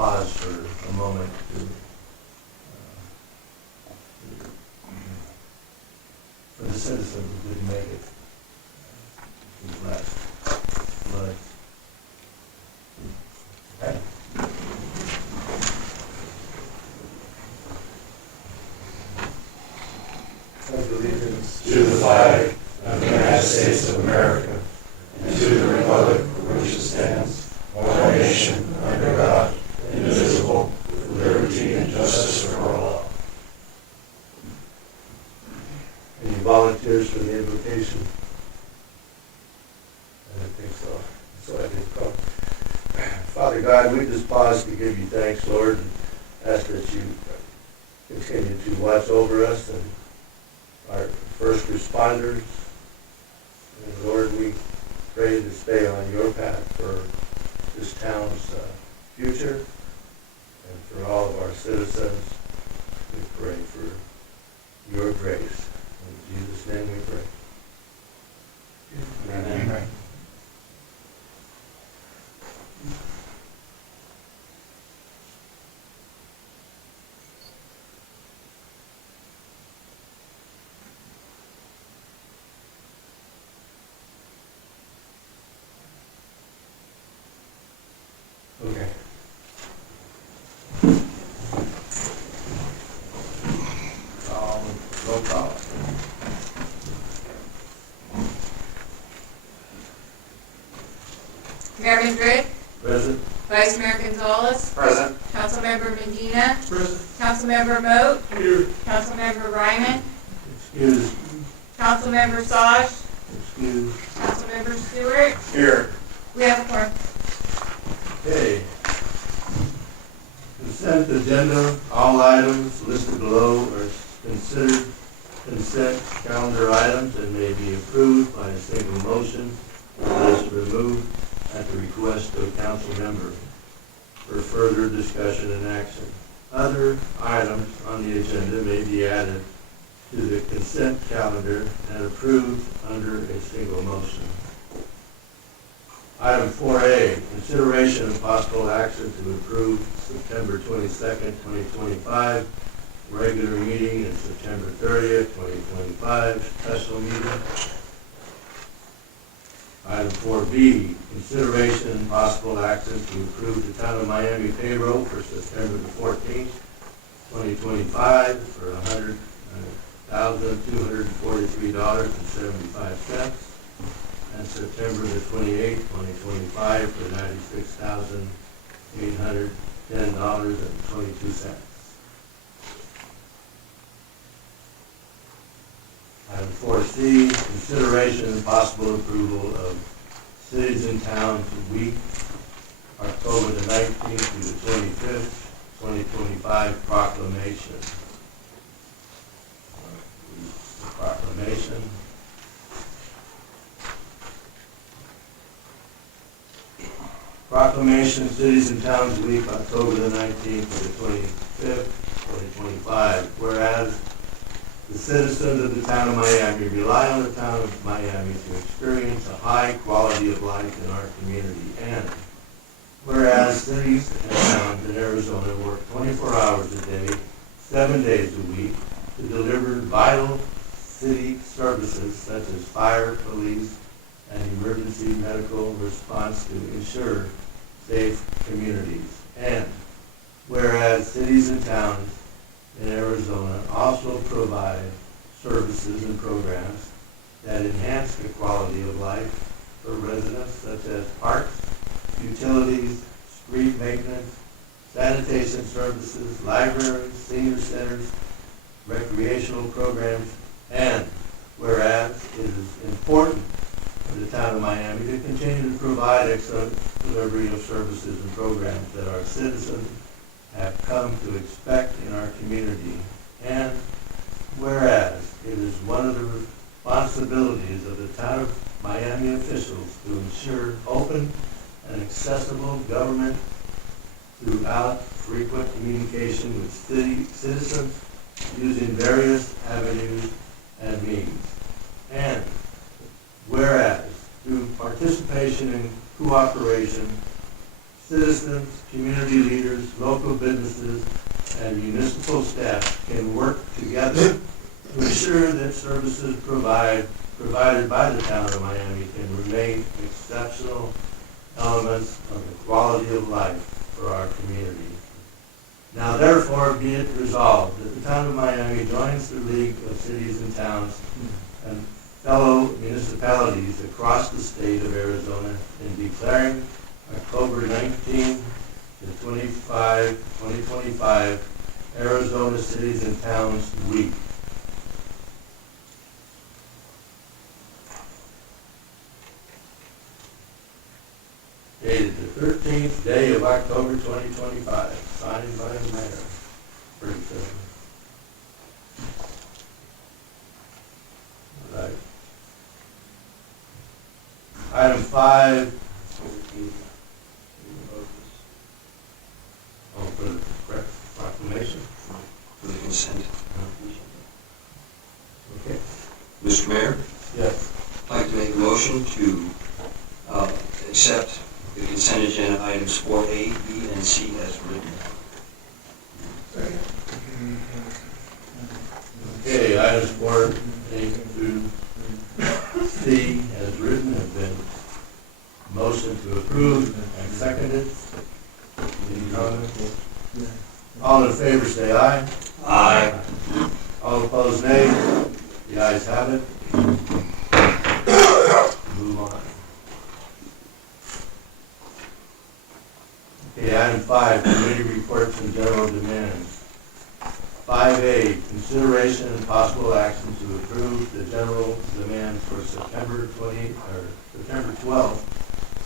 pause for a moment to, for the citizens who didn't make it these last floods. Okay. Pledge allegiance to the flag of the United States of America and to the republic for which it stands, one nation, under God, indivisible, with liberty and justice for all. Any volunteers for the invocation? I don't think so. So I didn't come. Father God, we just pause to give you thanks, Lord, and ask that you continue to watch over us and our first responders. And Lord, we pray to stay on your path for this town's future and for all of our citizens. We pray for your grace. In Jesus' name we pray. Amen. Okay. Roll call. Mayor Madrid, Present. Vice Mayor Gonzalez, Present. Councilmember Medina, Present. Councilmember Moat, Here. Councilmember Ryman, Excuse. Councilmember Saj, Excuse. Councilmember Stewart. Here. We have a quorum. Okay. Consent agenda, all items listed below are considered consent calendar items and may be approved by a single motion unless removed at the request of a council member for further discussion and action. Other items on the agenda may be added to the consent calendar and approved under a single motion. Item 4A, consideration of possible action to approve September 22nd, 2025, regular meeting, and September 30th, 2025, special meeting. Item 4B, consideration and possible action to approve the Town of Miami payroll for September the 14th, 2025, for $100,243.75. And September the 28th, 2025, for $96,810.22. Item 4C, consideration and possible approval of Cities and Towns Week, October the 19th through the 25th, 2025 proclamation. Proclamation. Proclamation Cities and Towns Week, October the 19th to the 25th, 2025. Whereas the citizens of the Town of Miami rely on the Town of Miami to experience a high quality of life in our community. And whereas cities and towns in Arizona work 24 hours a day, 7 days a week to deliver vital city services such as fire, police, and emergency medical response to ensure safe communities. And whereas cities and towns in Arizona also provide services and programs that enhance the quality of life for residents such as parks, utilities, street maintenance, sanitation services, libraries, senior centers, recreational programs, and whereas it is important for the Town of Miami to continue to provide excellent delivery of services and programs that our citizens have come to expect in our community. And whereas it is one of the responsibilities of the Town of Miami officials to ensure open and accessible government throughout frequent communication with citizens using various avenues and means. And whereas through participation in cooperation, citizens, community leaders, local businesses, and municipal staff can work together to ensure that services provided by the town of Miami can remain exceptional elements of the quality of life for our community. Now therefore be it resolved that the town of Miami joins the League of Cities and Towns and fellow municipalities across the state of Arizona in declaring October 19 to 2025 Arizona Cities and Towns Week. Dated the 13th day of October 2025, signed by the mayor. Pretty good. All right. Item 5. Oh, for the correct proclamation? For the consent. Okay. Mr. Mayor, Yes. I'd like to make a motion to accept the consent agenda items 4A, B, and C as written. Okay, items 4A through C as written have been motion to approve and seconded. Any comments? All in favor say aye. Aye. All opposed nay. The ayes have it. Move on. Okay, item 5, committee reports and general demands. 5A, consideration and possible action to approve the general demand for September 12th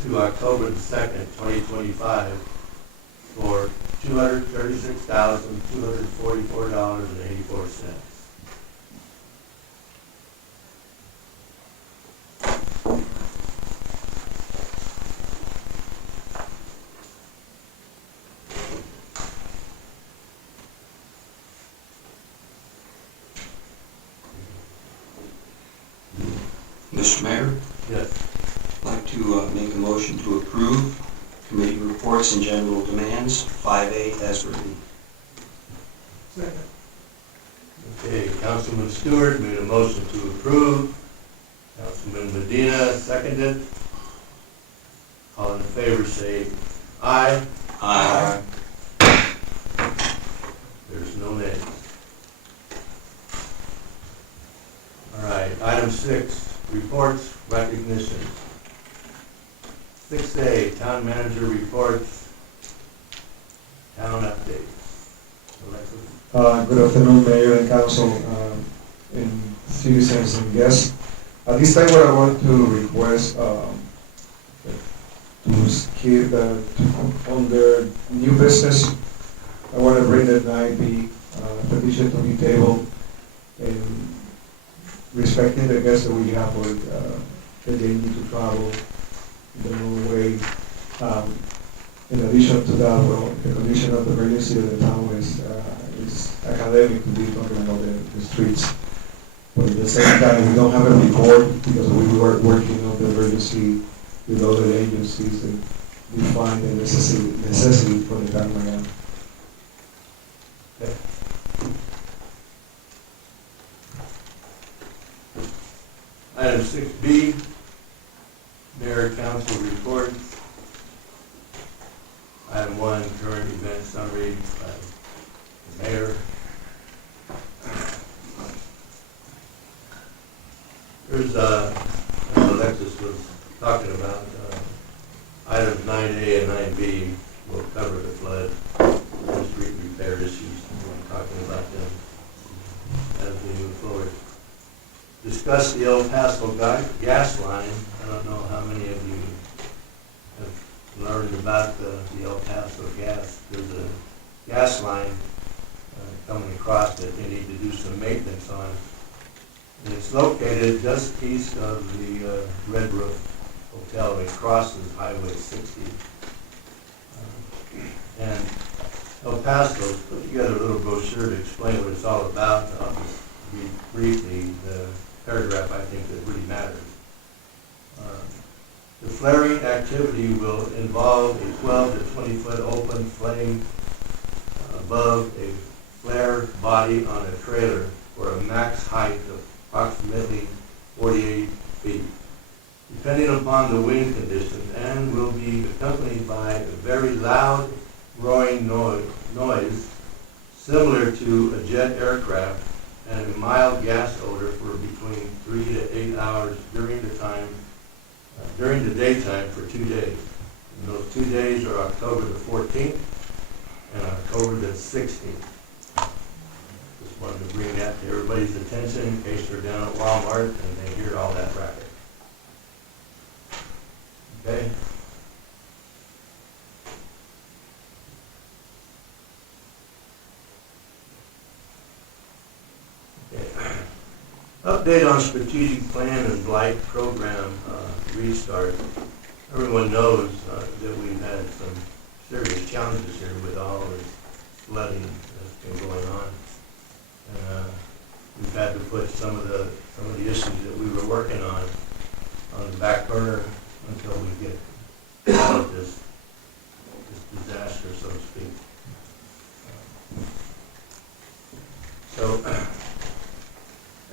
to October 2nd, 2025 for $236,244.84. Mr. Mayor, Yes. I'd like to make a motion to approve committee reports and general demands 5A as written. Okay, Councilman Stewart made a motion to approve. Councilman Medina seconded. All in favor say aye. Aye. There's no nays. All right, item 6, reports, recognition. 6A, town manager reports, town updates. Alexis? Good afternoon, Mayor and Council, and citizens and guests. At this time, what I want to request to skip on the new business, I want to bring that 9B petition to be tabled and respecting the guests that we have that they need to travel the long way. In addition to that, well, the condition of the emergency of the town is academic to be talking about the streets. But at the same time, we don't have a report because we were working on the emergency with other agencies and define the necessity for the town of Miami. Okay. Item 6B, Mayor Council reports. Item 1, current event summary by the mayor. There's, Alexis was talking about, items 9A and 9B will cover the flood and street repair issues. We're talking about them as we move forward. Discuss the El Paso gas line. I don't know how many of you have learned about the El Paso gas. There's a gas line coming across that they need to do some maintenance on. And it's located just east of the Red Roof Hotel. It crosses Highway 60. And El Paso put together a little brochure to explain what it's all about. I'll just read briefly the paragraph I think that really matters. The flaring activity will involve a 12 to 20 foot open flame above a flare body on a trailer for a max height of approximately 48 feet, depending upon the wind conditions, and will be accompanied by a very loud roaring noise similar to a jet aircraft, and a mild gas odor for between 3 to 8 hours during the daytime for 2 days. And those 2 days are October the 14th and October the 16th. Just wanted to bring that to everybody's attention in case they're down at Walmart and they hear all that racket. Okay? Update on strategic plan and blight program restart. Everyone knows that we've had some serious challenges here with all of this flooding that's been going on. And we've had to put some of the issues that we were working on the back burner until we get out of this disaster, so to speak.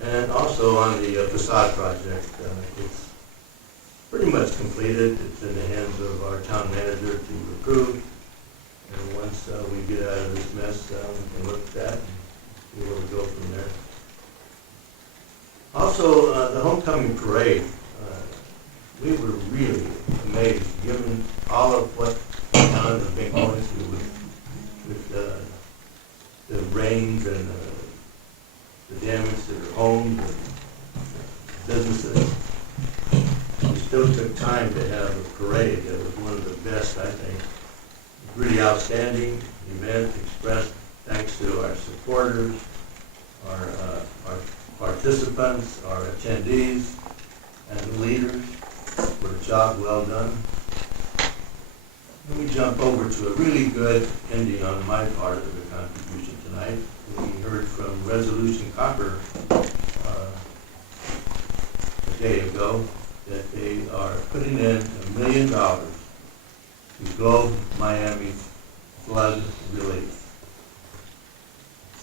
And also on the facade project, it's pretty much completed. It's in the hands of our town manager to approve. And once we get out of this mess, we can look at that and see where we go from there. Also, the homecoming parade, we were really amazed, given all of what the town has been going through with the rains and the damage to their homes and businesses. We still took time to have a parade that was one of the best, I think. Really outstanding event, expressed thanks to our supporters, our participants, our attendees, and leaders for a job well done. Let me jump over to a really good ending on my part of the contribution tonight. We heard from Resolution Copper a day ago that they are putting in $1 million to Globe Miami's flood relief.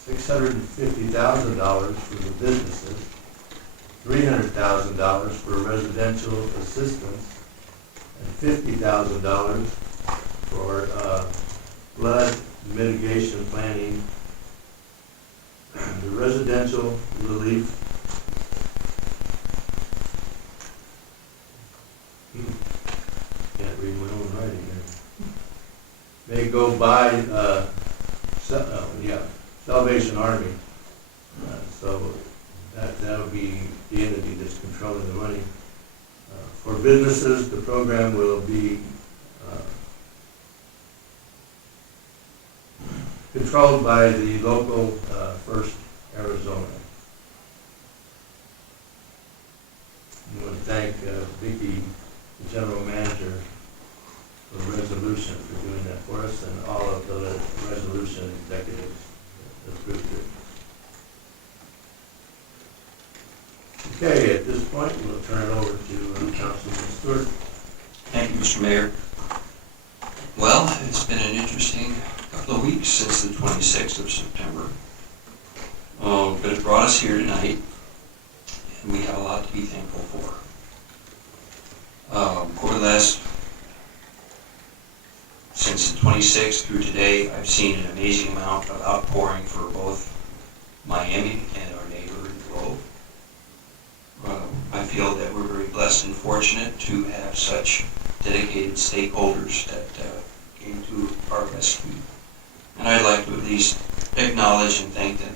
$650,000 for the businesses, $300,000 for residential assistance, and $50,000 for flood mitigation planning. The residential relief can't read my own writing here. They go by Salvation Army. So that'll be the entity that's controlling the money. For businesses, the program will be controlled by the local First Arizona. I want to thank Vicki, the General Manager, for the resolution for doing that for us, and all of the resolution executives that approved it. Okay, at this point, we'll turn it over to Councilman Stewart. Thank you, Mr. Mayor. Well, it's been an interesting couple of weeks since the 26th of September. But it brought us here tonight, and we have a lot to be thankful for. Over the last, since the 26th through today, I've seen an amazing amount of outpouring for both Miami and our neighbor Globe. I feel that we're very blessed and fortunate to have such dedicated stakeholders that came to our rescue. And I'd like to at least acknowledge and thank them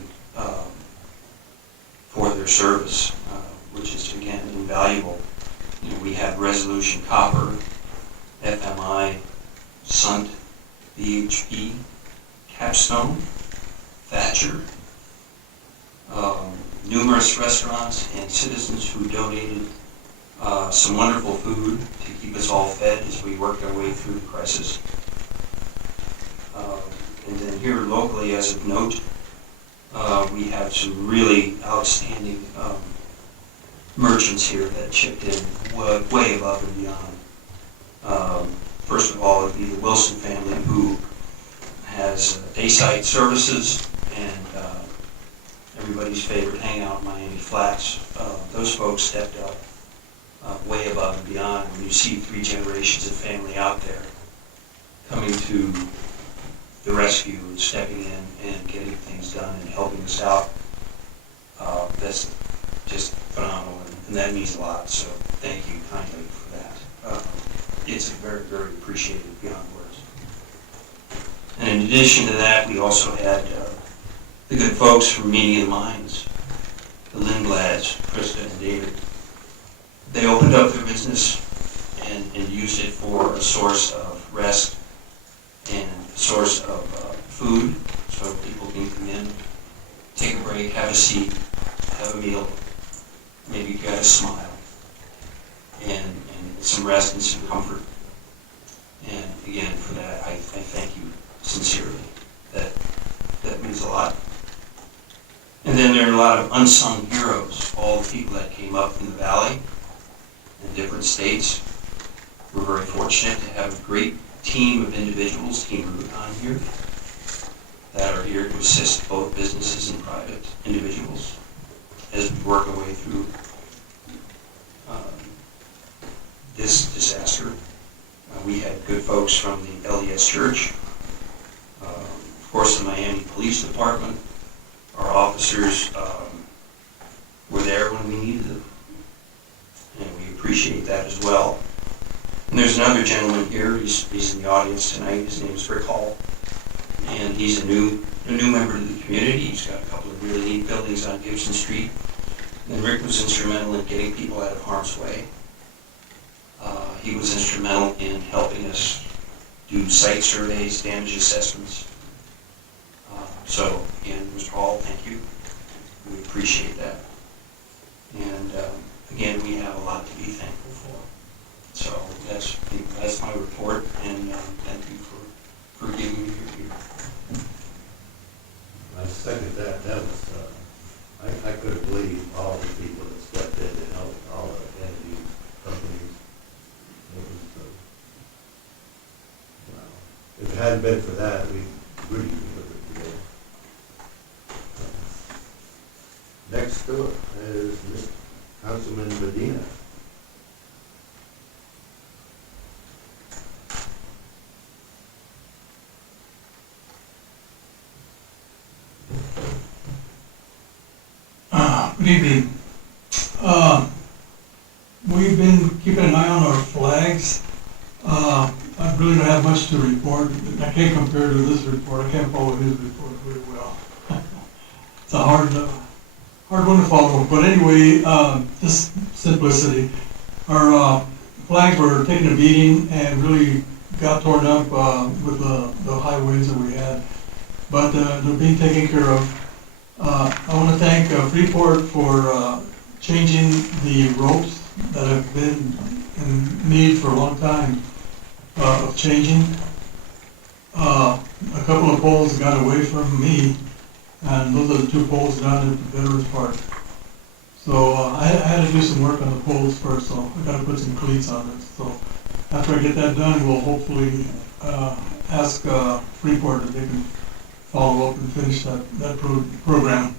for their service, which is, again, invaluable. You know, we have Resolution Copper, FMI, SUNT, VHP, Capstone, Thatcher, numerous restaurants and citizens who donated some wonderful food to keep us all fed as we work our way through the crisis. And then here locally, as of note, we have some really outstanding merchants here that chipped in way above and beyond. First of all, it'd be the Wilson family, who has Dayside Services and everybody's favorite hangout, Miami Flats. Those folks stepped up way above and beyond. When you see 3 generations of family out there coming to the rescue and stepping in and getting things done and helping us out, that's just phenomenal, and that means a lot. So thank you kindly for that. It's very, very appreciated beyond words. And in addition to that, we also had the good folks from Meeting of the Minds, the Lindblads, Krista and David. They opened up their business and used it for a source of rest and a source of food, so people can come in, take a break, have a seat, have a meal, maybe get a smile, and some rest and some comfort. And again, for that, I thank you sincerely. That means a lot. And then there are a lot of unsung heroes, all the people that came up from the valley in different states. We're very fortunate to have a great team of individuals, Team Rubicon here, that are here to assist both businesses and private individuals as we work our way through this disaster. We had good folks from the LDS Church, of course the Miami Police Department. Our officers were there when we needed them, and we appreciate that as well. And there's another gentleman here, he's in the audience tonight. His name is Rick Hall, and he's a new member to the community. He's got a couple of really neat buildings on Gibson Street, and Rick was instrumental in getting people out of harm's way. He was instrumental in helping us do site surveys, damage assessments. So again, Mr. Hall, thank you. We appreciate that. And again, we have a lot to be thankful for. So that's my report, and thank you for giving me your ear. I second that. That was, I couldn't believe all the people that stepped in and helped, all the entities, companies. It was, wow. If it hadn't been for that, we really would have been today. Next up is Mr. Councilman Medina. Good evening. We've been keeping an eye on our flags. I really don't have much to report. I can't compare to this report. I can't follow his report very well. It's a hard one to follow. But anyway, just simplicity. Our flags were taking a beating and really got torn up with the high winds that we had. But they're being taken care of. I want to thank Freeport for changing the ropes that have been in need for a long time of changing. A couple of poles got away from me, and those are the 2 poles down at the Veterans Park. So I had to do some work on the poles first, so I got to put some cleats on it. So after I get that done, we'll hopefully ask Freeport if they can follow up and finish that program.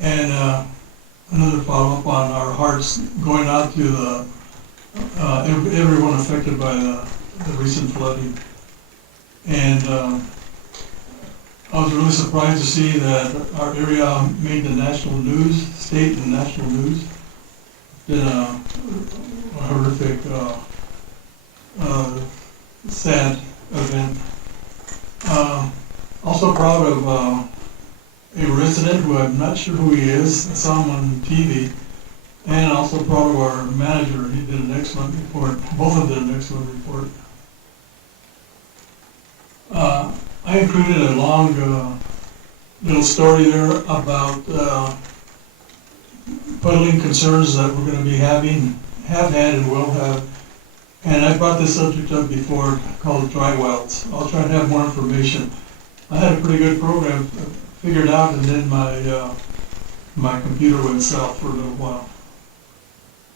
And another follow-up on our hearts going out to the everyone affected by the recent flooding. And I was really surprised to see that our area made the national news, state and national news. It's been a horrific, sad event. Also proud of a resident who I'm not sure who he is. I saw him on TV. And also proud of our manager. He did an excellent report. Both of them did an excellent report. I included a long little story there about puddling concerns that we're going to be have had and will have. And I brought this subject up before, called dry wells. I'll try to have more information. I had a pretty good program figured out, and then my computer went south for a little while.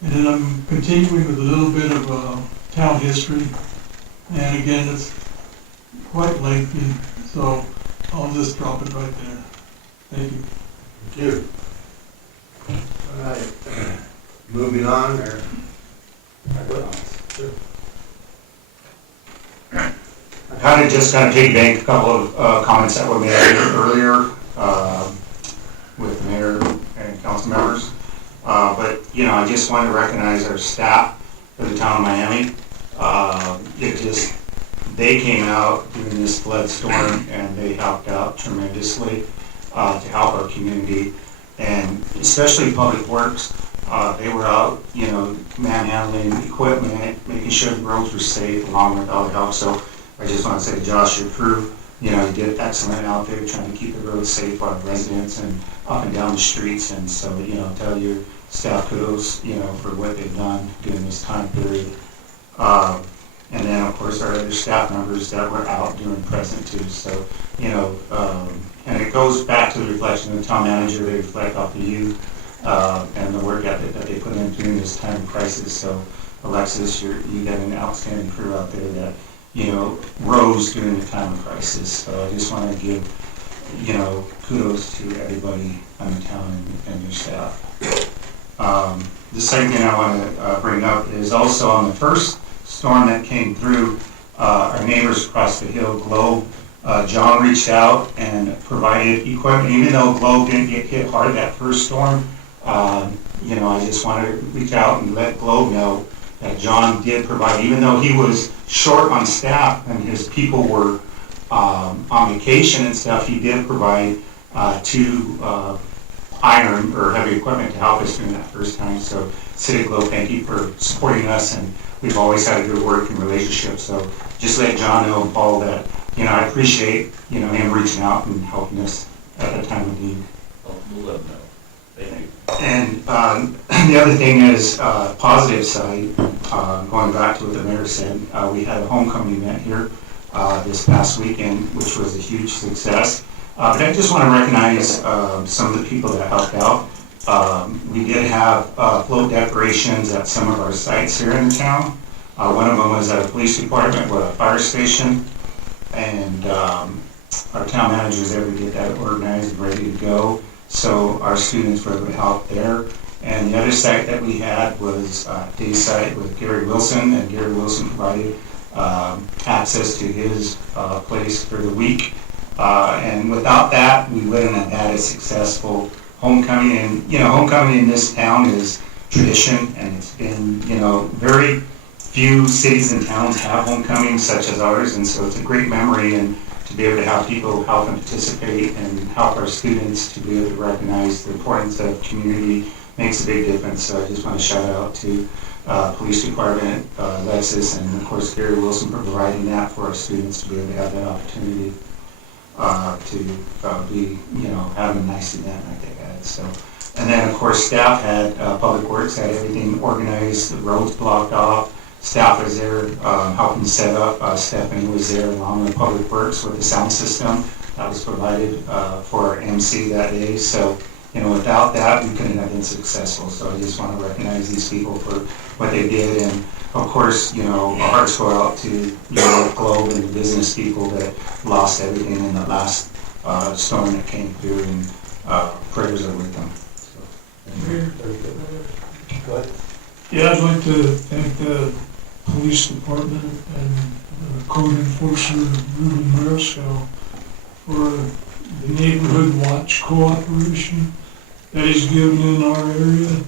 And then I'm continuing with a little bit of town history. And again, it's quite lengthy, so I'll just drop it right there. Thank you. Thank you. All right, moving on, or? Kind of just going to piggyback a couple of comments that were made earlier with the mayor and council members. But, you know, I just want to recognize our staff for the town of Miami. They came out during this flood storm and they helped out tremendously to help our community, and especially Public Works. They were out, you know, manhandling equipment, making sure the roads were safe, along with all the help. So I just want to say, Josh, your crew, you know, you did excellent out there trying to keep the roads safe for our residents and up and down the streets. And so, you know, tell your staff kudos, you know, for what they've done during this time period. And then, of course, our other staff members that were out doing present too. So, you know, and it goes back to the reflection of the town manager. They reflect off of you and the work ethic that they put in during this time of crisis. So, Alexis, you got an outstanding crew out there that, you know, rose during the time of crisis. So I just want to give, you know, kudos to everybody on the town and your staff. The second thing I want to bring up is also on the first storm that came through, our neighbors across the hill, Globe, John reached out and provided equipment. Even though Globe didn't get hit hard that first storm, you know, I just want to reach out and let Globe know that John did provide, even though he was short on staff and his people were on vacation and stuff, he did provide two iron or heavy equipment to help us during that first time. So City of Globe, thank you for supporting us, and we've always had a good working relationship. So just let John know and Paul that, you know, I appreciate, you know, him reaching out and helping us at a time of need. We'll let them know. Thank you. And the other thing is, positive side, going back to what the mayor said, we had a homecoming event here this past weekend, which was a huge success. But I just want to recognize some of the people that helped out. We did have float decorations at some of our sites here in the town. One of them was at a police department with a fire station, and our town managers there to get that organized and ready to go. So our students were able to help there. And the other site that we had was day site with Gary Wilson, and Gary Wilson provided access to his place for the week. And without that, we wouldn't have had a successful homecoming. And, you know, homecoming in this town is tradition, and it's been, you know, very few cities and towns have homecomings such as ours, and so it's a great memory, and to be able to have people help and participate and help our students to be able to recognize the importance of community makes a big difference. So I just want to shout out to Police Department, Lexus, and of course Gary Wilson for providing that for our students to be able to have that opportunity to be, you know, having a nice event like they had. So, and then of course staff had, Public Works had everything organized, the roads blocked off. Staff was there helping set up. Stephanie was there along with Public Works with the sound system that was provided for our MC that day. So, you know, without that, we couldn't have been successful. So I just want to recognize these people for what they did. And of course, you know, our hearts go out to, you know, Globe and the business people that lost everything in the last storm that came through, and prayers are with them. So, Go ahead. Yeah, I'd like to thank the police department and code enforcer Ruben Marisco for the neighborhood watch cooperation that he's given in our area.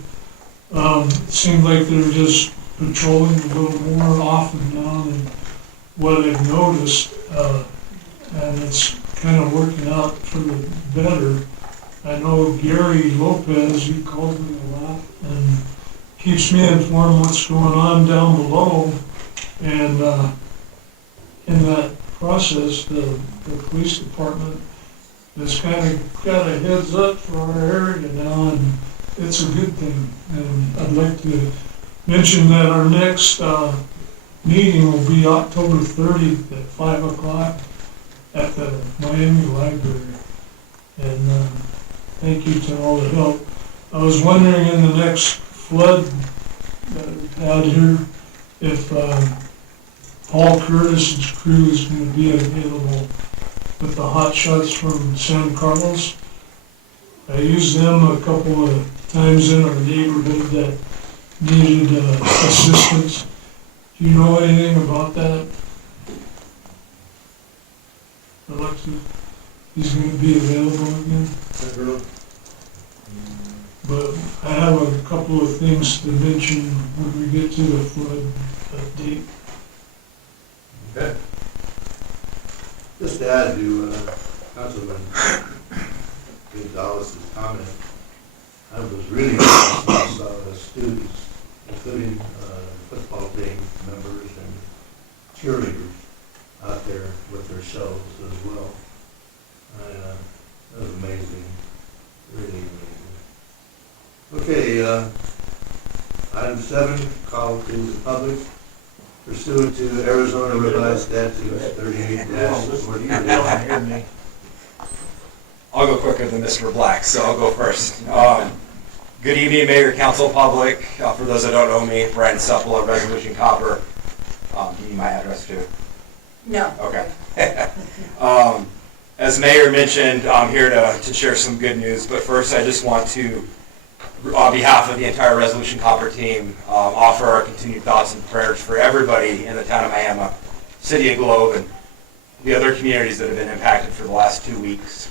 It seemed like they're just patrolling a little more often now than what I've noticed, and it's kind of working out for the better. I know Gary Lopez, he called me a lot and keeps me informed what's going on down below, and in that process, the police department has kind of got a heads up for our area now, and it's a good thing. And I'd like to mention that our next meeting will be October 30th at 5 o'clock at the Miami Library. And thank you to all the help. I was wondering, in the next flood that we've had here, if Paul Curtis's crew is gonna be available with the hot shots from San Carlos. I used them a couple of times in our neighborhood that needed assistance. Do you know anything about that? Alexis, he's gonna be available again? But I have a couple of things to mention when we get to the flood update. Okay. Just to add to Councilman Gonzalez's comment, I was really impressed when I saw the students, including football team members and cheerleaders out there with their shells as well. That was amazing, really amazing. Okay, item 7, call to the public. Pursuant to Arizona Revised Statutes 38-40. I'll go quicker than Mr. Black, so I'll go first. Good evening, Mayor, Council, public. For those that don't know me, Brian Supple of Resolution Copper. Do you need my address too? No. Okay. As Mayor mentioned, I'm here to share some good news, but first I just want to, on behalf of the entire Resolution Copper team, offer our continued thoughts and prayers for everybody in the town of Miami, City of Globe, and the other communities that have been impacted for the last 2 weeks.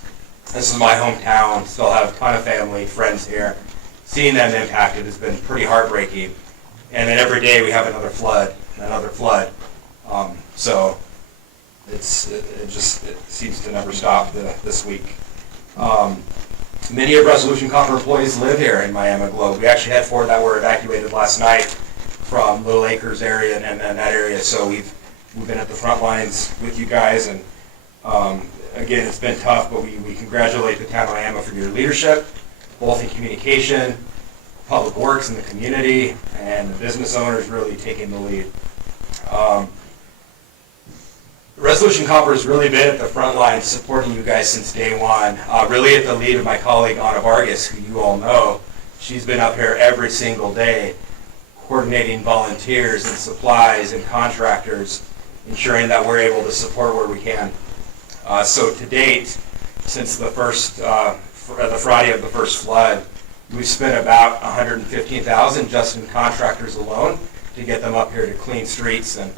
This is my hometown, still have a ton of family, friends here. Seeing them impacted has been pretty heartbreaking. And then every day we have another flood and another flood. So it seems to never stop this week. Many of Resolution Copper employees live here in Miami Globe. We actually had 4 that were evacuated last night from Little Acres area and that area. So we've been at the front lines with you guys, and again, it's been tough, but we congratulate the town of Miami for your leadership, both in communication, public works, and the community, and the business owners really taking the lead. Resolution Copper has really been at the front line supporting you guys since day one, really at the lead of my colleague Anna Vargas, who you all know. She's been up here every single day coordinating volunteers and supplies and contractors, ensuring that we're able to support where we can. So to date, since the Friday of the first flood, we've spent about $115,000 just in contractors alone to get them up here to clean streets and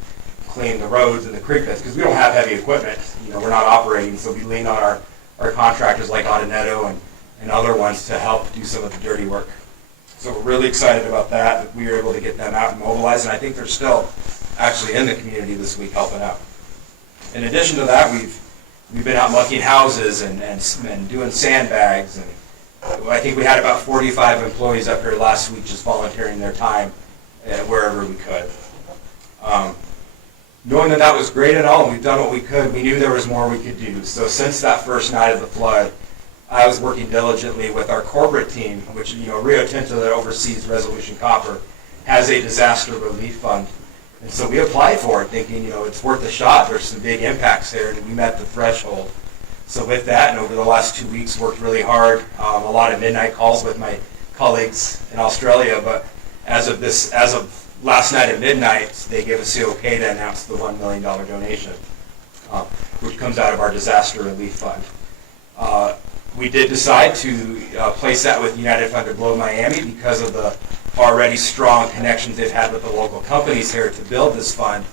clean the roads and the creek beds, because we don't have heavy equipment. We're not operating, so we lean on our contractors like Audinetto and other ones to help do some of the dirty work. So we're really excited about that we were able to get them out and mobilized, and I think they're still actually in the community this week helping out. In addition to that, we've been out mucking houses and doing sandbags, and I think we had about 45 employees up here last week just volunteering their time wherever we could. Knowing that was great and all, and we've done what we could, we knew there was more we could do. So since that first night of the flood, I was working diligently with our corporate team, which, Rio Tinto, that oversees Resolution Copper, has a disaster relief fund. And so we applied for it thinking, it's worth a shot. There's some big impacts there, and we met the threshold. So with that, and over the last 2 weeks, worked really hard. A lot of midnight calls with my colleagues in Australia, but as of last night at midnight, they gave us the okay to announce the $1 million donation, which comes out of our disaster relief fund. We did decide to place that with United Funder Globe Miami because of the already strong connections they've had with the local companies here to build this fund,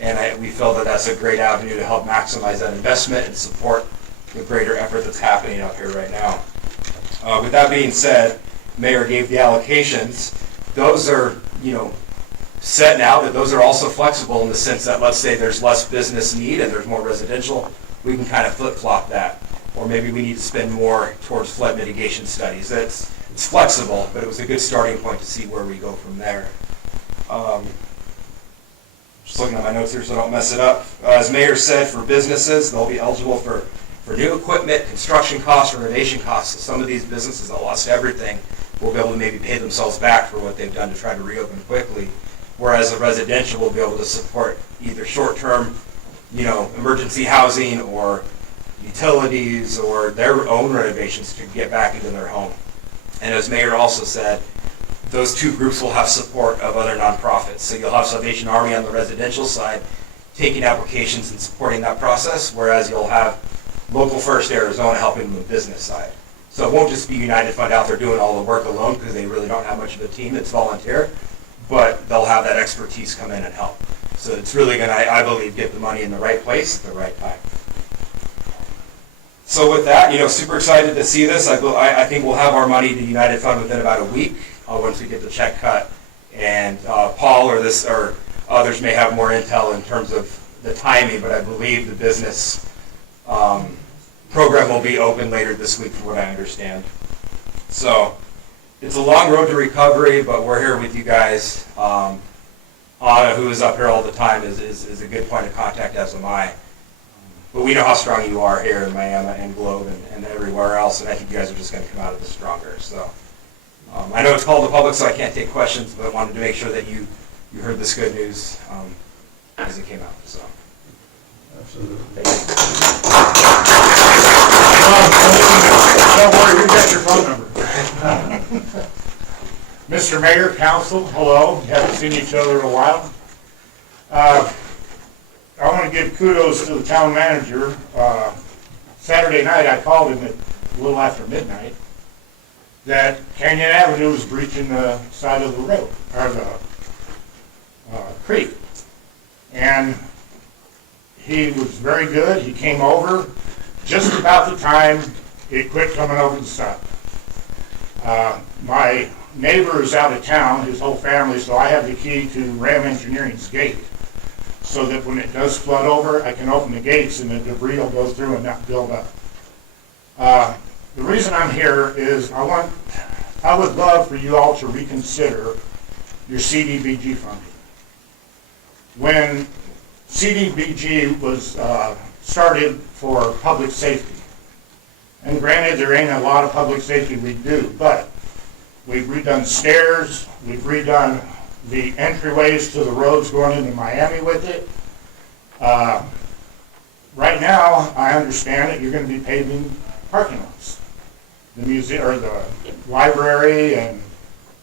and we feel that that's a great avenue to help maximize that investment and support the greater effort that's happening up here right now. With that being said, Mayor gave the allocations. Those are, set now, but those are also flexible in the sense that, let's say there's less business need and there's more residential, we can kind of flip-flop that. Or maybe we need to spend more towards flood mitigation studies. It's flexible, but it was a good starting point to see where we go from there. Just looking at my notes here so I don't mess it up. As Mayor said, for businesses, they'll be eligible for new equipment, construction costs, renovation costs. So some of these businesses that lost everything will be able to maybe pay themselves back for what they've done to try to reopen quickly. Whereas the residential will be able to support either short-term, emergency housing or utilities or their own renovations to get back into their home. And as Mayor also said, those two groups will have support of other nonprofits. So you'll have Salvation Army on the residential side taking applications and supporting that process, whereas you'll have Local First Arizona helping the business side. So it won't just be United Fund out there doing all the work alone, because they really don't have much of a team, it's volunteer, but they'll have that expertise come in and help. So it's really going to, I believe, get the money in the right place at the right time. So with that, super excited to see this. I think we'll have our money to United Fund within about a week once we get the check cut. And Paul or others may have more intel in terms of the timing, but I believe the business program will be open later this week from what I understand. So it's a long road to recovery, but we're here with you guys. Anna, who is up here all the time, is a good point of contact, as am I. But we know how strong you are here in Miami and Globe and everywhere else, and I think you guys are just going to come out of this stronger. So I know it's called the public, so I can't take questions, but I wanted to make sure that you heard this good news as it came out. So. Absolutely. Don't worry, we got your phone number. Mr. Mayor, Council, hello. We haven't seen each other in a while. I want to give kudos to the town manager. Saturday night, I called him at a little after midnight that Canyon Avenue was breaching the side of the road, or the creek. And he was very good. He came over just about the time it quit coming over the side. My neighbor is out of town, his whole family, so I have the key to Ram Engineering's gate, so that when it does flood over, I can open the gates and the debris will go through and not build up. The reason I'm here is I would love for you all to reconsider your CDBG funding. When CDBG was started for public safety, and granted there ain't a lot of public safety we do, but we've redone stairs, we've redone the entryways to the roads going into Miami with it. Right now, I understand that you're going to be paving parking lots. The museum, or the library, and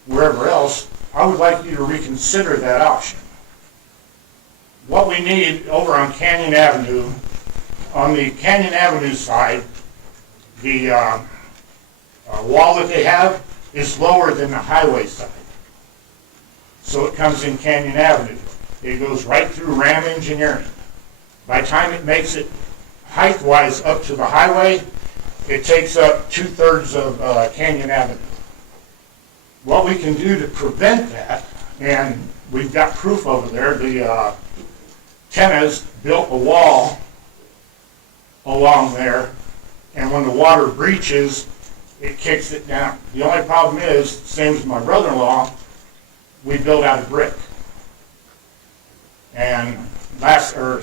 wherever else. I would like you to reconsider that option. What we need over on Canyon Avenue, on the Canyon Avenue side, the wall that they have is lower than the highway side. So it comes in Canyon Avenue. It goes right through Ram Engineering. By the time it makes it height-wise up to the highway, it takes up 2/3 of Canyon Avenue. What we can do to prevent that, and we've got proof over there, the tenants built a wall along there, and when the water breaches, it kicks it down. The only problem is, same as my brother-in-law, we built out of brick. And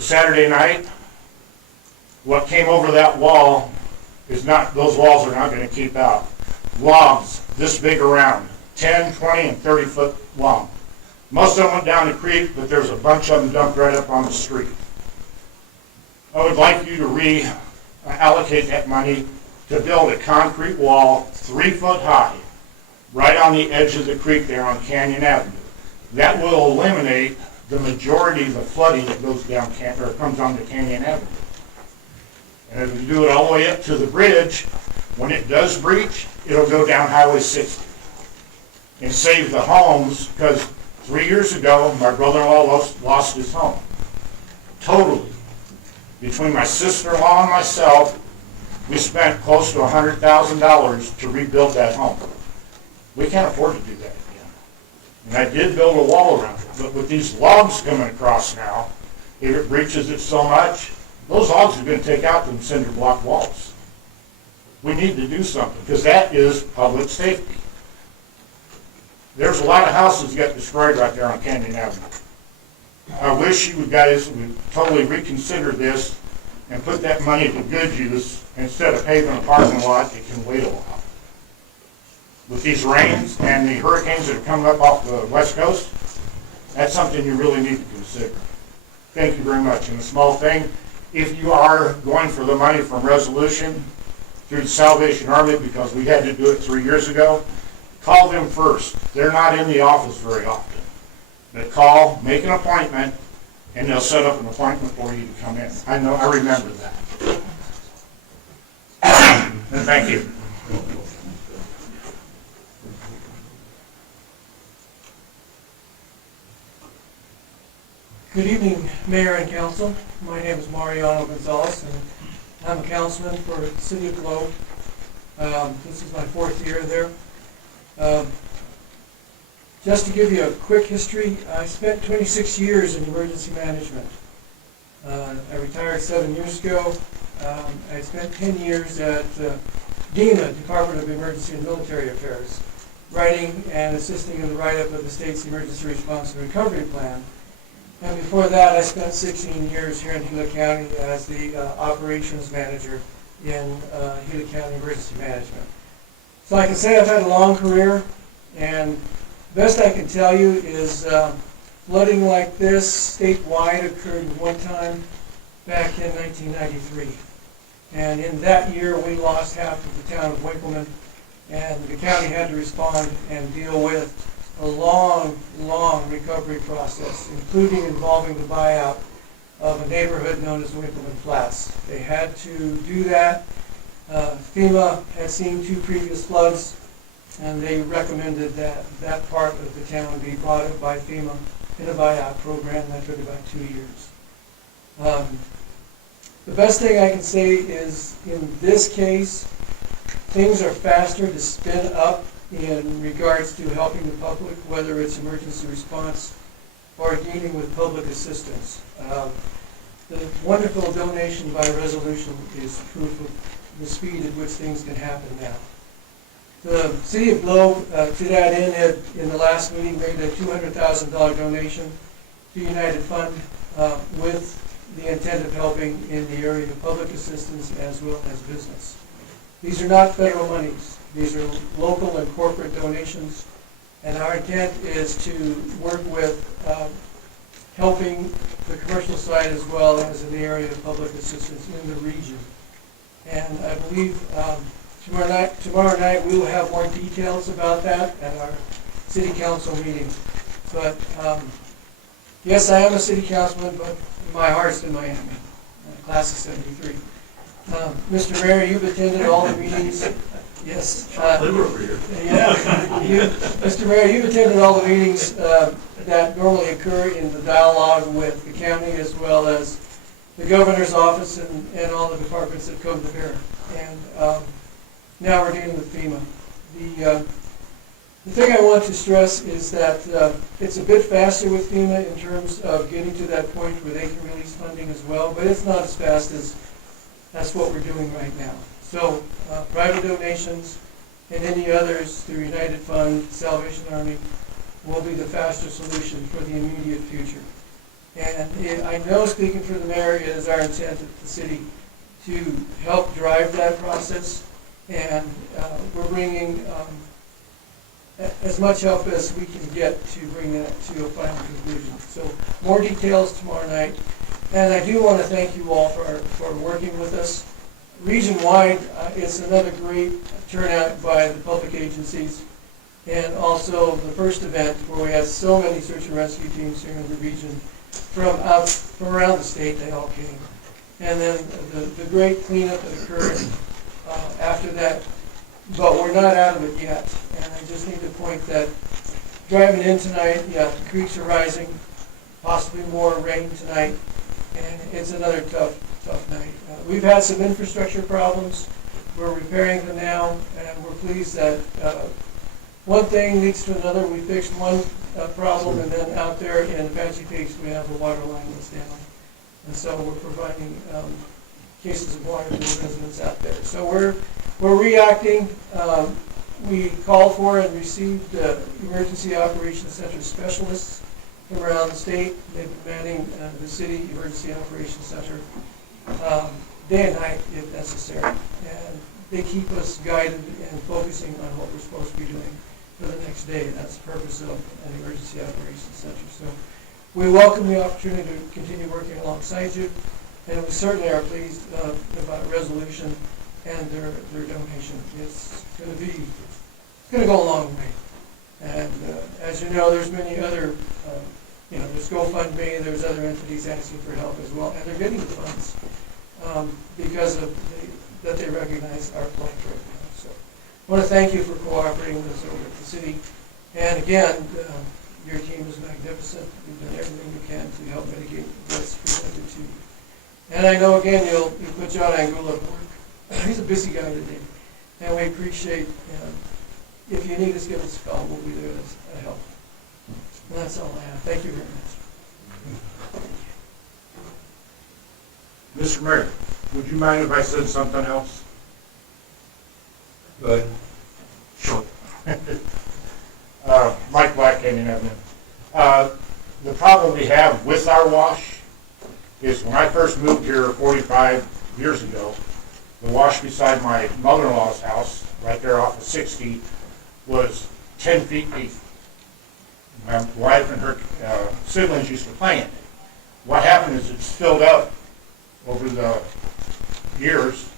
Saturday night, what came over that wall is not, those walls are not going to keep out. Logs this big around, 10, 20, and 30 foot long. Most of them went down the creek, but there's a bunch of them dumped right up on the street. I would like you to reallocate that money to build a concrete wall 3 foot high right on the edge of the creek there on Canyon Avenue. That will eliminate the majority of the flooding that goes down or comes onto Canyon Avenue. And if you do it all the way up to the bridge, when it does breach, it'll go down Highway 60 and save the homes, because 3 years ago, my brother-in-law lost his home. Totally. Between my sister-in-law and myself, we spent close to $100,000 to rebuild that home. We can't afford to do that again. And I did build a wall around it, but with these logs coming across now, if it breaches it so much, those logs are going to take out them cinder block walls. We need to do something, because that is public safety. There's a lot of houses that got destroyed right there on Canyon Avenue. I wish you guys would totally reconsider this and put that money to good use. Instead of paving a parking lot, it can wait a while. With these rains and the hurricanes that are coming up off the west coast, that's something you really need to consider. Thank you very much. And a small thing, if you are going for the money from resolution through the Salvation Army, because we had to do it 3 years ago, call them first. They're not in the office very often. But call, make an appointment, and they'll set up an appointment for you to come in. I remember that. And thank you. Good evening, Mayor and Council. My name is Mariano Gonzalez, and I'm a councilman for the City of Globe. This is my 4th year there. Just to give you a quick history, I spent 26 years in emergency management. I retired 7 years ago. I spent 10 years at DEMA, Department of Emergency and Military Affairs, writing and assisting in the write-up of the state's Emergency Response and Recovery Plan. And before that, I spent 16 years here in Gila County as the operations manager in Gila County Emergency Management. So I can say I've had a long career, and best I can tell you is flooding like this statewide occurred one time back in 1993. And in that year, we lost half of the town of Winkleman, and the county had to respond and deal with a long, long recovery process, including involving the buyout of a neighborhood known as Winkleman Flats. They had to do that. FEMA had seen 2 previous floods, and they recommended that that part of the town be brought up by FEMA in a buyout program that took about 2 years. The best thing I can say is, in this case, things are faster to spin up in regards to helping the public, whether it's emergency response or dealing with public assistance. The wonderful donation by resolution is proof of the speed at which things can happen now. The City of Globe, to that end, had in the last meeting made a $200,000 donation to United Fund with the intent of helping in the area of public assistance as well as business. These are not federal monies. These are local and corporate donations, and our intent is to work with helping the commercial side as well as in the area of public assistance in the region. And I believe tomorrow night we will have more details about that at our city council meeting. But yes, I am a city councilman, but my heart's in Miami, class of '73. Mr. Mayor, you've attended all the meetings. Yes. Mr. Mayor, you've attended all the meetings that normally occur in the dialogue with the county as well as the governor's office and all the departments that come to bear. And now we're dealing with FEMA. The thing I want to stress is that it's a bit faster with FEMA in terms of getting to that point where they can release funding as well, but it's not as fast as that's what we're doing right now. So private donations and any others through United Fund, Salvation Army will be the faster solution for the immediate future. And I know, speaking for the mayor, it is our intent at the city to help drive that process, and we're bringing as much help as we can get to bring that to a final conclusion. So more details tomorrow night. And I do want to thank you all for working with us. Region-wide, it's another great turnout by the public agencies, and also the first event where we had so many search and rescue teams here in the region from around the state. They all came. And then the great cleanup that occurred after that. But we're not out of it yet. And I just need to point that driving in tonight, yeah, the creeks are rising, possibly more rain tonight, and it's another tough night. We've had some infrastructure problems. We're repairing them now, and we're pleased that one thing leads to another. We fixed one problem, and then out there in Apache Peaks, we have a water line that's down. And so we're providing cases of water to the residents out there. So we're reacting. We called for and received Emergency Operations Center specialists from around the state. They've been manning the city Emergency Operations Center day and night if necessary. And they keep us guided and focusing on what we're supposed to be doing for the next day. That's the purpose of an Emergency Operations Center. So we welcome the opportunity to continue working alongside you, and we certainly are pleased about resolution and their donation. It's going to be gonna go a long way. And as you know, there's many other, there's GoFundMe, there's other entities asking for help as well, and they're getting the funds because of that they recognize our plight right now. So I want to thank you for cooperating with us over at the city. And again, your team is magnificent. You've done everything you can to help mitigate what's presented to you. And I know again you'll put John Angula to work. He's a busy guy today, and we appreciate him. If you need us, give us a call. We'll be there to help. And that's all I have. Thank you very much. Mr. Mayor, would you mind if I said something else? Good. Sure. Mike Black came in at me. The problem we have with our wash is when I first moved here 45 years ago, the wash beside my mother-in-law's house, right there off of 60, was 10 feet deep. My wife and her siblings used to play in it. What happened is it's filled up over the years,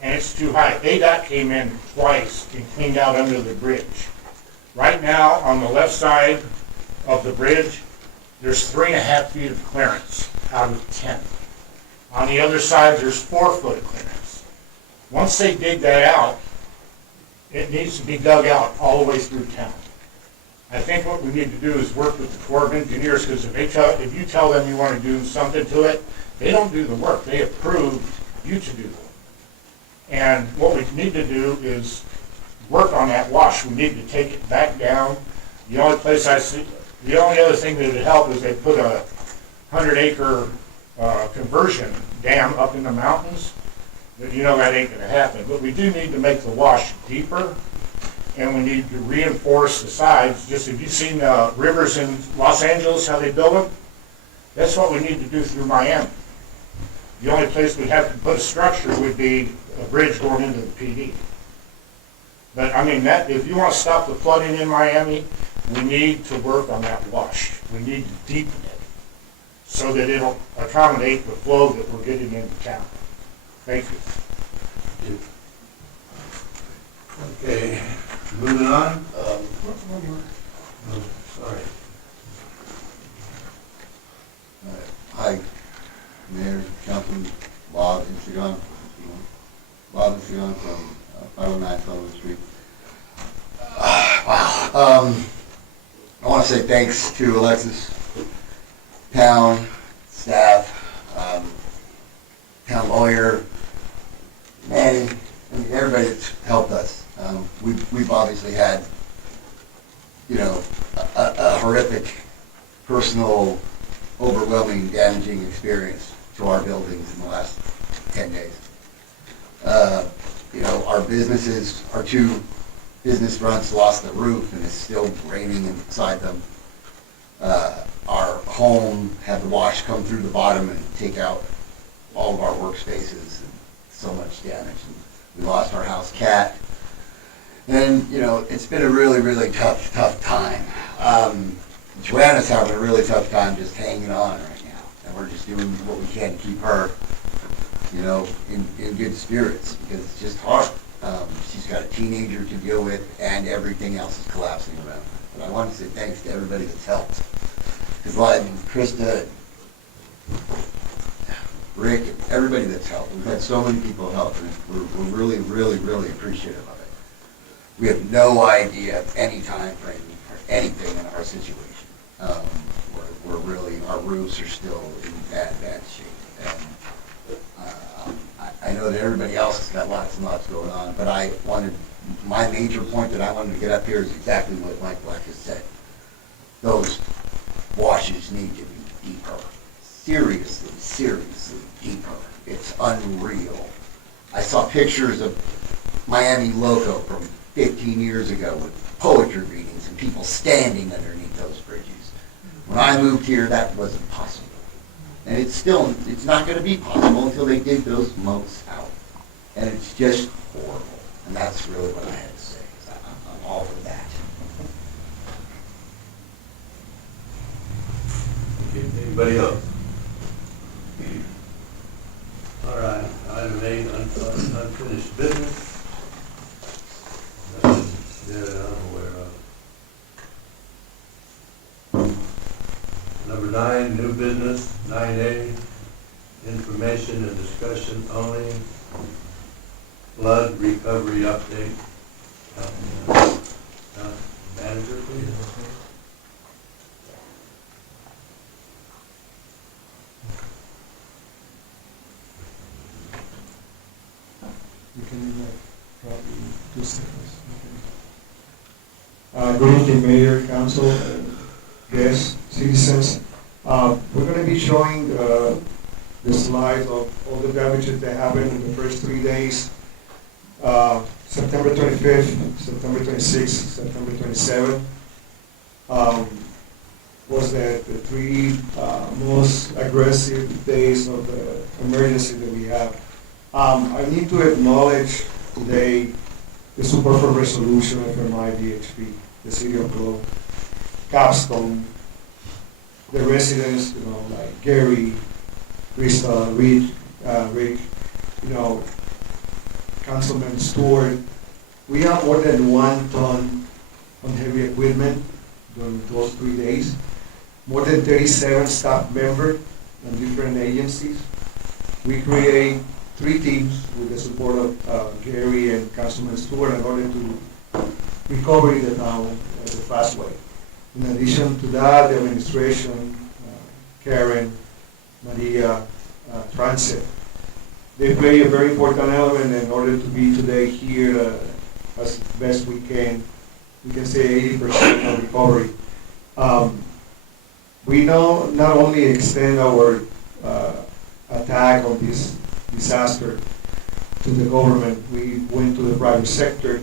and it's too high. ADOT came in twice and cleaned out under the bridge. Right now, on the left side of the bridge, there's 3.5 feet of clearance out of 10. On the other side, there's 4 foot of clearance. Once they dig that out, it needs to be dug out all the way through town. I think what we need to do is work with the Corps of Engineers, because if you tell them you want to do something to it, they don't do the work. They approve you to do the work. And what we need to do is work on that wash. We need to take it back down. The only place I see, the only other thing that would help is they put a 100-acre conversion dam up in the mountains. But you know that ain't going to happen. But we do need to make the wash deeper, and we need to reinforce the sides. Just have you seen rivers in Los Angeles, how they build them? That's what we need to do through Miami. The only place we'd have to put a structure would be a bridge going into the PD. But I mean, that if you want to stop the flooding in Miami, we need to work on that wash. We need to deepen it so that it'll accommodate the flow that we're getting into town. Thank you. Okay, moving on. Sorry. Hi, Mayor, Councilman Bob Instigan. Bob Instigan from 509 Sullivan Street. Wow. I want to say thanks to Alexis, town, staff, town lawyer, Manny, I mean, everybody that's helped us. We've obviously had, a horrific, personal, overwhelming, damaging experience to our buildings in the last 10 days. Our businesses, our 2 business fronts lost the roof and it's still raining inside them. Our home had the wash come through the bottom and take out all of our workspaces, and so much damage. And we lost our house cat. And, it's been a really, really tough time. Joanna's having a really tough time just hanging on right now. And we're just doing what we can to keep her, in good spirits, because it's just hard. She's got a teenager to deal with, and everything else is collapsing around her. But I want to say thanks to everybody that's helped. Because Krista, Rick, everybody that's helped. We've had so many people help, and we're really, really, really appreciative of it. We have no idea of any time frame for anything in our situation. We're really, our roofs are still in bad shape. And I know that everybody else has got lots and lots going on, but my major point that I wanted to get up here is exactly what Mike Black has said. Those washes need to be deeper. Seriously deeper. It's unreal. I saw pictures of Miami Loco from 15 years ago with poetry readings and people standing underneath those bridges. When I moved here, that wasn't possible. And it's not going to be possible until they dig those moats out. And it's just horrible. And that's really what I had to say. I'm all for that. Okay, anybody else? All right, item 8, unfinished business. discussion only. Flood recovery update. Manager, please. You can probably 2 seconds. Good evening, Mayor, Council, guests, citizens. We're going to be showing the slides of all the damages that happened in the first 3 days. September 25th, September 26th, September 27th was the 3 most aggressive days of the emergency that we have. I need to acknowledge today the support for resolution from IDHP, the City of Globe, Capstone, the residents, like Gary, Krista, Rick, Councilman Stewart. We have more than 1 ton on heavy equipment during those 3 days. More than 37 staff members from different agencies. We create 3 teams with the support of Gary and Councilman Stewart in order to recover the town the fast way. In addition to that, the administration, Karen, Maria, Transit, they play a very important element in order to be today here as best we can. We can say 80% of recovery. We now not only extend our attack on this disaster to the government, we went to the private sector,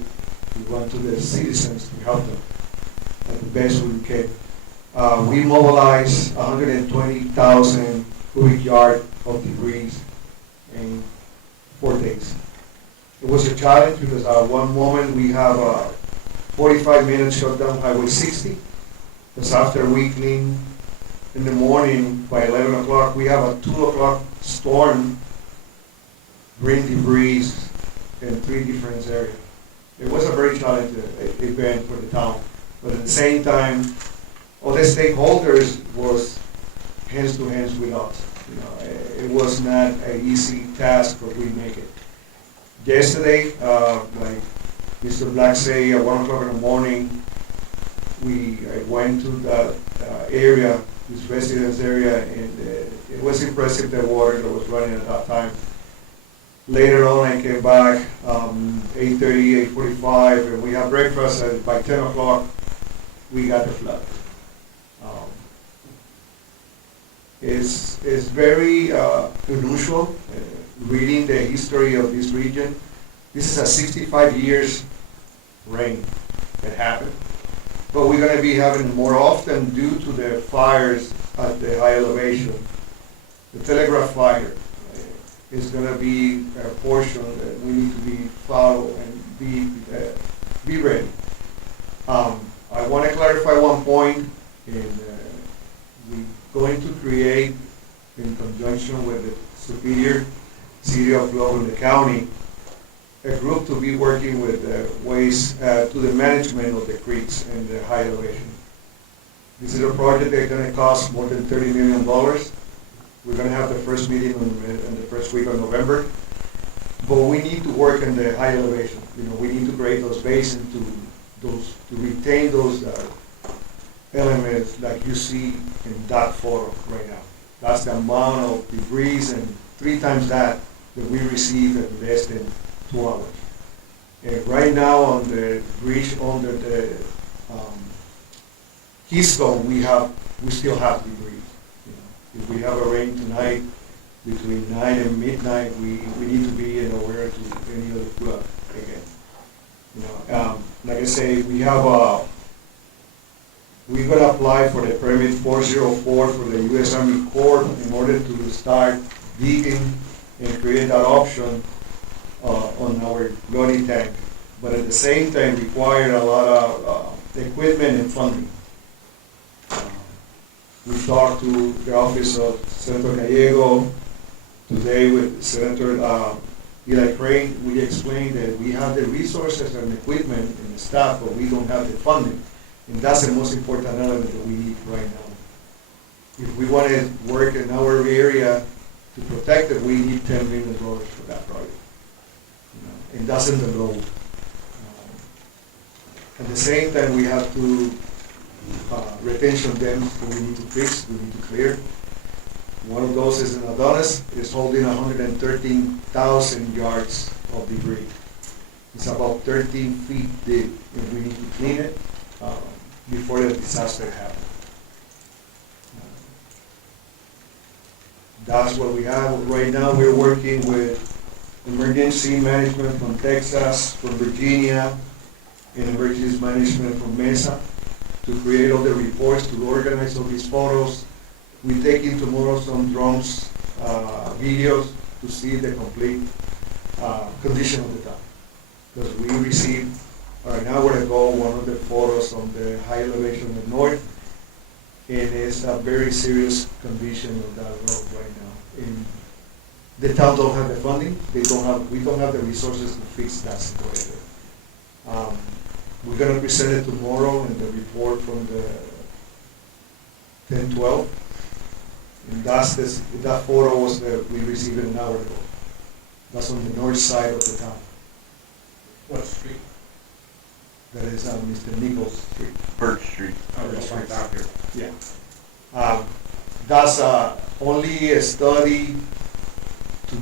we went to the citizens to help them at the best we can. We mobilized 120,000 cubic yards of debris in 4 days. It was a challenge because at one moment we have a 45-minute shutdown Highway 60, because after we clean in the morning by 11 o'clock, we have a 2 o'clock storm bring debris in 3 different areas. It was a very challenging event for the town, but at the same time, all the stakeholders was hands to hands with us. It was not an easy task, but we make it. Yesterday, like Mr. Black say, at 1 o'clock in the morning, we went to that area, this residence area, and it was impressive the water that was running at that time. Later on, I came back 8:30, 8:45, and we had breakfast, and by 10 o'clock, we got the flood. It's very unusual reading the history of this region. This is a 65 years rain that happened, but we're going to be having more often due to the fires at the high elevation. The telegraph fire is going to be a portion that we need to be followed and be ready. I want to clarify one point, and we're going to create, in conjunction with the Superior City of Globe and the county, a group to be working with ways to the management of the creeks and the high elevation. This is a project that's going to cost more than $30 million. We're going to have the first meeting in the first week of November. But we need to work in the high elevation. We need to create those basins to retain those elements like you see in that photo right now. That's the amount of debris, and 3 times that we received in less than 2 hours. And right now on the bridge under the Keystone, we still have debris. If we have a rain tonight between 9 and midnight, we need to be aware to any other flood again. Like I say, we're going to apply for the permit 404 for the U.S. Army Corps in order to start digging and create that option on our loading tank. But at the same time, require a lot of equipment and funding. We talked to the office of Senator Gallego today with Senator Eli Crane. We explained that we have the resources and equipment and the staff, but we don't have the funding. And that's the most important element that we need right now. If we want to work in our area to protect it, we need $10 million for that project. And that's in the low. At the same time, we have to retention dams that we need to fix, we need to clear. One of those is in Adonis, it's holding 113,000 yards of debris. It's about 13 feet deep, and we need to clean it before the disaster happens. That's what we have. Right now, we're working with emergency management from Texas, from Virginia, and emergency management from Mesa to create all the reports, to organize all these photos. We're taking tomorrow some drones, videos to see the complete condition of the town. Because we received an hour ago one of the photos on the high elevation in the north, and it's a very serious condition of that road right now. And the town don't have the funding, we don't have the resources to fix that situation. We're gonna present it tomorrow in the report from the 10-12. And that photo was that we received an hour ago. That's on the north side of the town. What street? That is on Mr. Nichols Street. Birch Street. Oh, that's right down here. Yeah. That's only a study to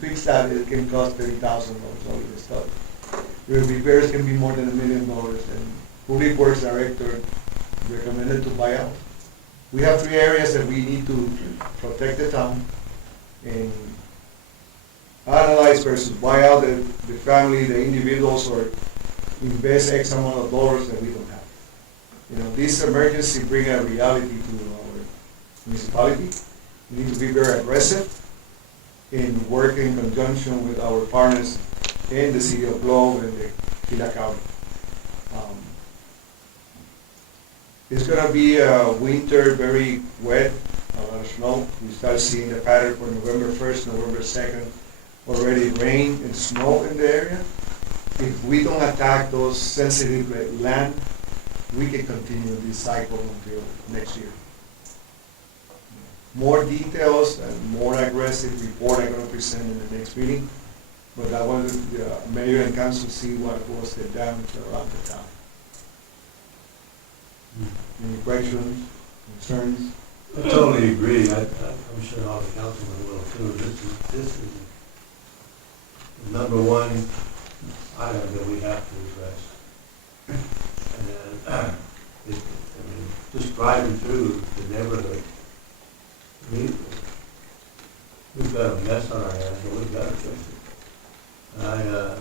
fix that. It can cost $30,000 only the study. Repairs can be more than $1 million, and Public Works Director recommended to buy out. We have 3 areas that we need to protect the town and analyze versus buy out the family, the individuals, or invest X amount of dollars that we don't have. You know, this emergency bring a reality to our municipality. We need to be very aggressive and work in conjunction with our partners in the city of Globe and the Gila County. It's going to be a winter, very wet, a lot of snow. We start seeing the pattern for November 1st, November 2nd, already rain and snow in the area. If we don't attack those sensitive land, we can continue this cycle until next year. More details and more aggressive report I'm going to present in the next meeting, but I wanted the mayor and council to see what was the damage around the town. Any questions, concerns? I totally agree. I'm sure all the councilmen will too. This is the number one item that we have to address. And just driving through the neighborhood, we've got a mess on our hands, and we've got to fix it. And I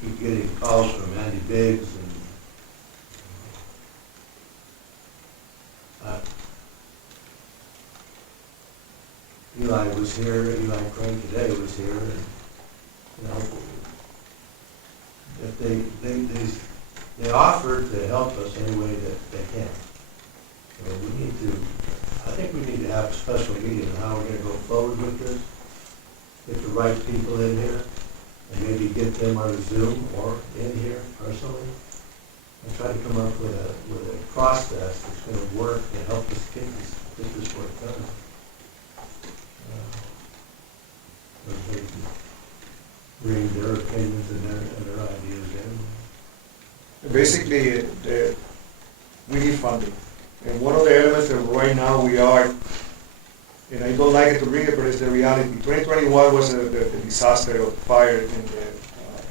keep getting calls from Andy Biggs and Eli was here, Eli Crane today was here, and, you know, if they offer to help us any way that they can. So we need to, I think we need to have a special meeting on how we're gonna go forward with this, get the right people in here, and maybe get them on Zoom or in here personally, and try to come up with a process that's gonna work to help us get this work done. So they can bring their opinions and their ideas in. Basically, we need funding. And one of the elements that right now we are, and I don't like it to bring it, but it's the reality. 2021 was the disaster of fire and the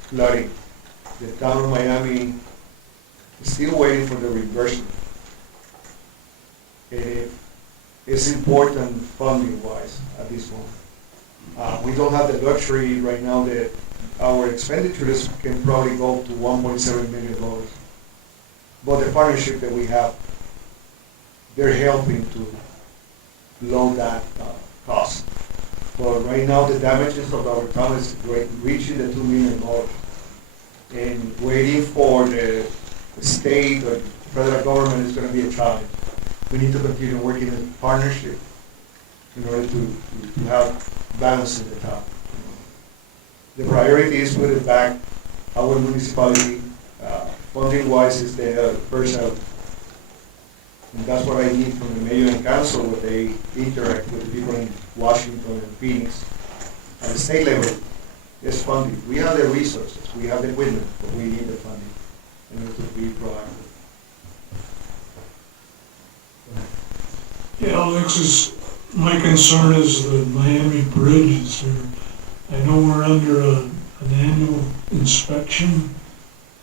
flooding. The town of Miami is still waiting for the reimbursement. And it's important funding-wise at this moment. We don't have the luxury right now that our expenditures can probably go to $1.7 million. But the partnership that we have, they're helping to lower that cost. But right now, the damages of our town is reaching the $2 million. And waiting for the state or federal government is going to be a challenge. We need to continue working in partnership in order to have balance in the town. The priority is put it back. Our municipality, funding-wise, is the first And that's what I need from the mayor and council when they interact with the people in Washington and Phoenix. At the state level, there's funding. We have the resources, we have the equipment, but we need the funding in order to be proactive. Yeah, Alexis, my concern is the Miami Bridge is here. I know we're under an annual inspection,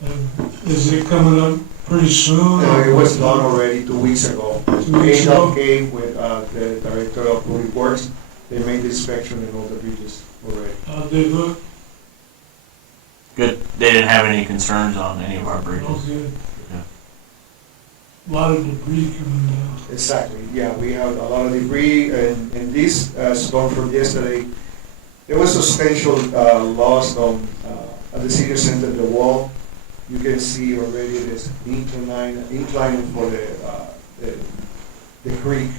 and is it coming up pretty soon? It was done already 2 weeks ago. 2 weeks ago? ADOT came with the Director of Public Works. They made the inspection in all the bridges already. How'd they look? Good. They didn't have any concerns on any of our bridges. Oh, good. Yeah. A lot of debris coming down. Exactly, yeah, we have a lot of debris, and this storm from yesterday, there was substantial loss on, at the senior center, the wall. You can see already this incline for the creek.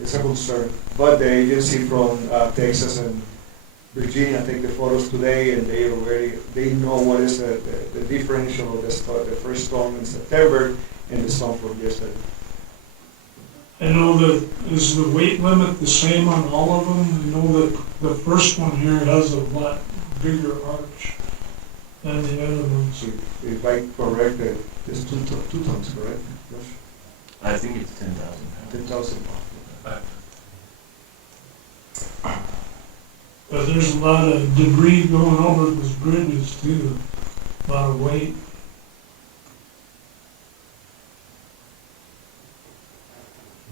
It's a concern, but the agency from Texas and Virginia take the photos today, and they know what is the differential of the first storm in September and the storm from yesterday. I know that, is the weight limit the same on all of them? I know that the first one here has a lot bigger arch than the other ones. If I correct, it's 2 tons, correct? Yes. I think it's 10,000 pounds. 10,000. But there's a lot of debris going over those bridges too, a lot of weight.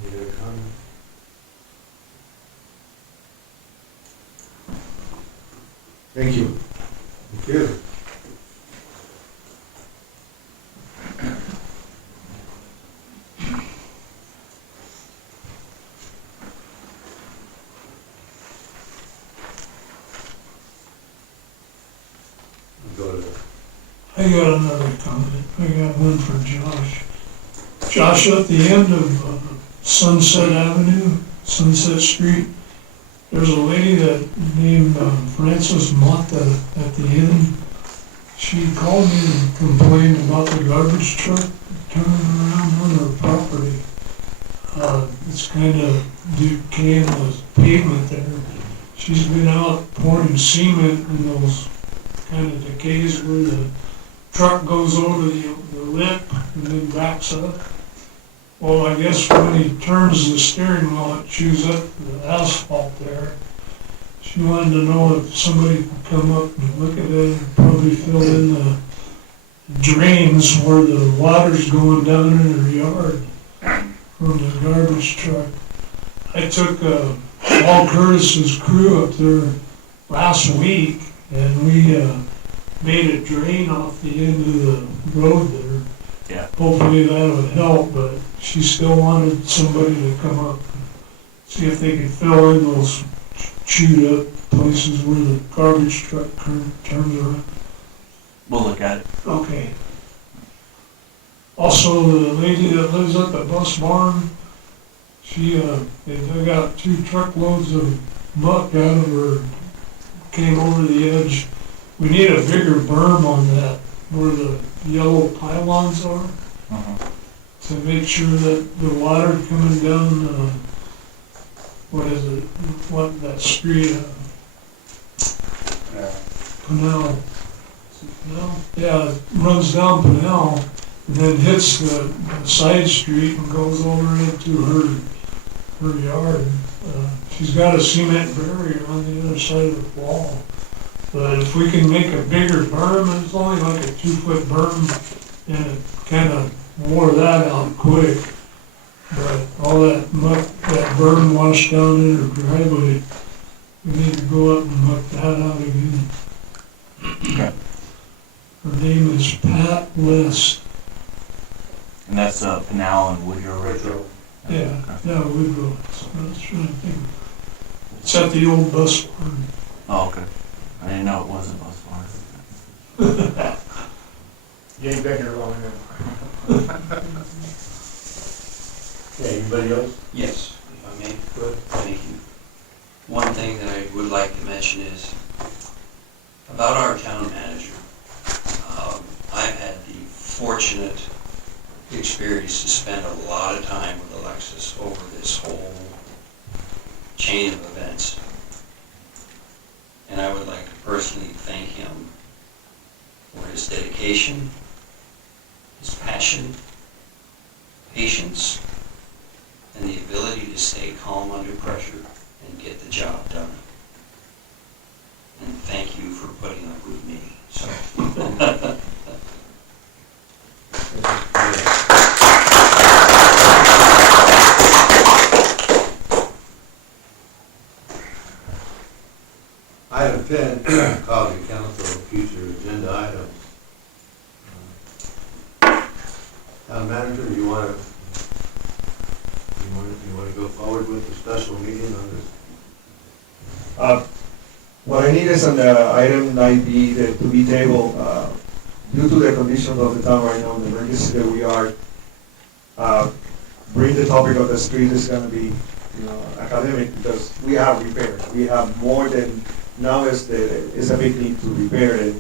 Any other comments? Thank you. Thank you. Go to I got another comment. I got one for Josh. Josh, at the end of Sunset Avenue, Sunset Street, there's a lady that named Frances Mata at the end. She called me and complained about the garbage truck turning around on her property. It's kind of decaying the pavement there. She's been out pouring cement in those kind of decays where the truck goes over the lip and then backs up. Well, I guess when he turns the steering wheel, it chews up the asphalt there. She wanted to know if somebody could come up and look at it and probably fill in the drains where the water's going down in her yard from the garbage truck. I took Paul Curtis's crew up there last week, and we made a drain off the end of the road there. Yeah. Hopefully that would help, but she still wanted somebody to come up and see if they could fill in those chewed up places where the garbage truck turns around. We'll look at it. Okay. Also, the lady that lives at the bus barn, they dug out 2 truckloads of muck out of her, came over the edge. We need a bigger berm on that, where the yellow pylons are, to make sure that the water coming down, that street, Pinell. Is it Pinell? Yeah, it runs down Pinell and then hits the side street and goes over into her yard. She's got a cement barrier on the other side of the wall. But if we can make a bigger berm, it's only like a 2-foot berm, and it kind of wore that out quick. But all that muck, that berm washed down in her driveway, we need to go up and muck that out again. Okay. Her name is Pat West. And that's Pinal and Woodrow right there. Yeah, Woodrow. I was trying to think. It's at the old bus barn. Oh, okay. I didn't know it was a bus barn. You ain't been here long enough. Okay, anybody else? Yes, if I may. Thank you. One thing that I would like to mention is about our town manager. I've had the fortunate experience to spend a lot of time with Alexis over this whole chain of events. And I would like to personally thank him for his dedication, his passion, patience, and the ability to stay calm under pressure and get the job done. And thank you for putting up with me. So. Item 10, call the council of future agenda items. Town manager, you want to go forward with the special meeting on this? What I need is on the item 9B that to be tabled, due to the condition of the town right now, the emergency that we are, bring the topic of the street is gonna be, academic, because we have repairs. We have more than, now is a big need to repair it.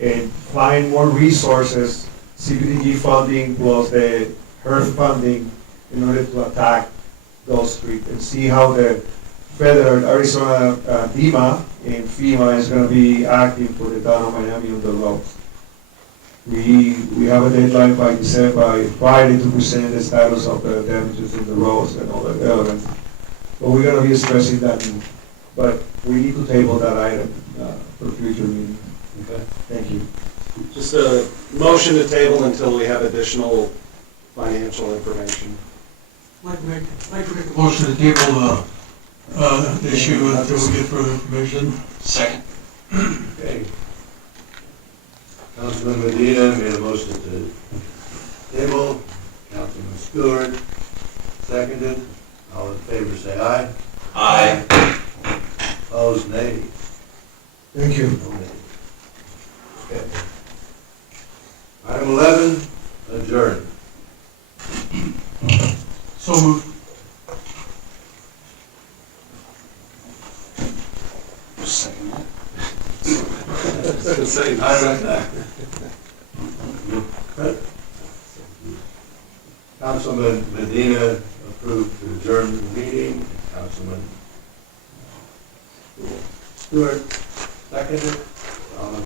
And find more resources, CBDG funding plus the HERF funding in order to attack those streets and see how the federal Arizona DEMA and FEMA is going to be acting for the town of Miami on the roads. We have a deadline by Friday to present the status of the damages in the roads and all that elements. But we're going to be stressing that, but we need to table that item for future meeting. Okay. Thank you. Just a motion to table until we have additional financial information. I'd like to make a motion to table the issue until we get further information. Second. Okay. Councilman Medina made a motion to table. Councilman Stewart seconded. All in favor say aye. Aye. Opposed, nay. Thank you. No nays. Okay. Item 11, adjourn. So moved. Second. Councilman Medina approved to adjourn the meeting. Councilman Stewart seconded. All in